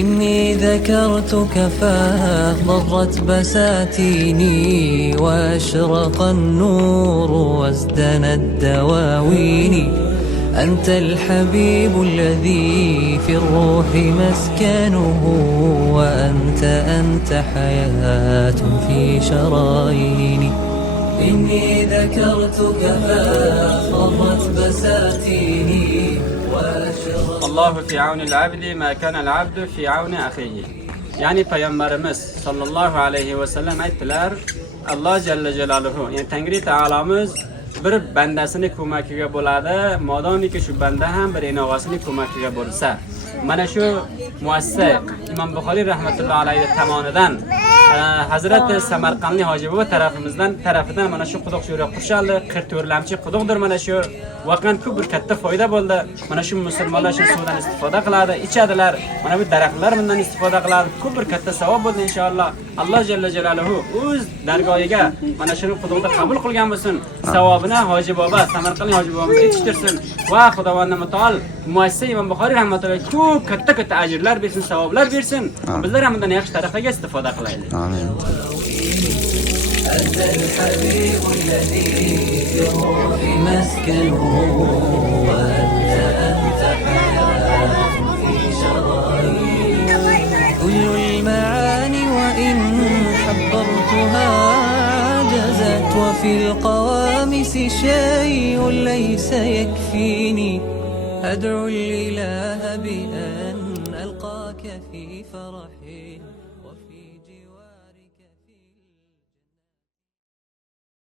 إني ذكرتك فاضطرت بساتيني، وأشرق النور وازدنت دواويني. أنت الحبيب الذي في الروح مسكنه، وأنت حياة في شراييني. إني ذكرتك فاضطرت بساتيني، وأشرق. الله في عون العبد ما كان العبد في عون أخيه. Yani Peygamberimiz sallallahu aleyhi ve sellem aytdilar, Allah Celle Celaluhu, yani Tengri Teala'mız bir bandasini ko'makiga bo'ladi, modomiki shu banda ham bir inovasini ko'makiga bo'lsa. Mana shu muassasa Imom Buxoriy rahmatullohi alayhi tomonidan Hazrat Samarqandli Hoji bobo tarafidan mana shu quduq sho'ra qurshaldi, 44 lamchi quduqdir. Mana shu vaqan ko'p bir katta foyda bo'ldi. Mana shu musulmonlar shu suvdan istifoda qiladi, ichadilar. Mana bu daraxtlar bundan istifoda qiladi. Ko'p bir katta savob bo'ldi inshaalloh. Alloh Jalla Jalaluhu o'z dargohiga mana shuni quduqda qabul qilgan bo'lsin. Savobini Hoji bobo, Samarqandli Hoji boboga yetishtirsin va Xudovand mutaol muassasa Imom Buxoriy rahmatullohi ko'p katta ajrlar bersin, savoblar bersin. Bizlar ham bundan yaxshi tariqaga istifoda qilaylik. Amin. أنت الحبيب الذي في الروح مسكنه، وأنت حياة في شراييني. كل المعاني وإن حبرتها جزت، وفي القوامس شيء ليس يكفيني. أدعو الإله بأن ألقاك في فرح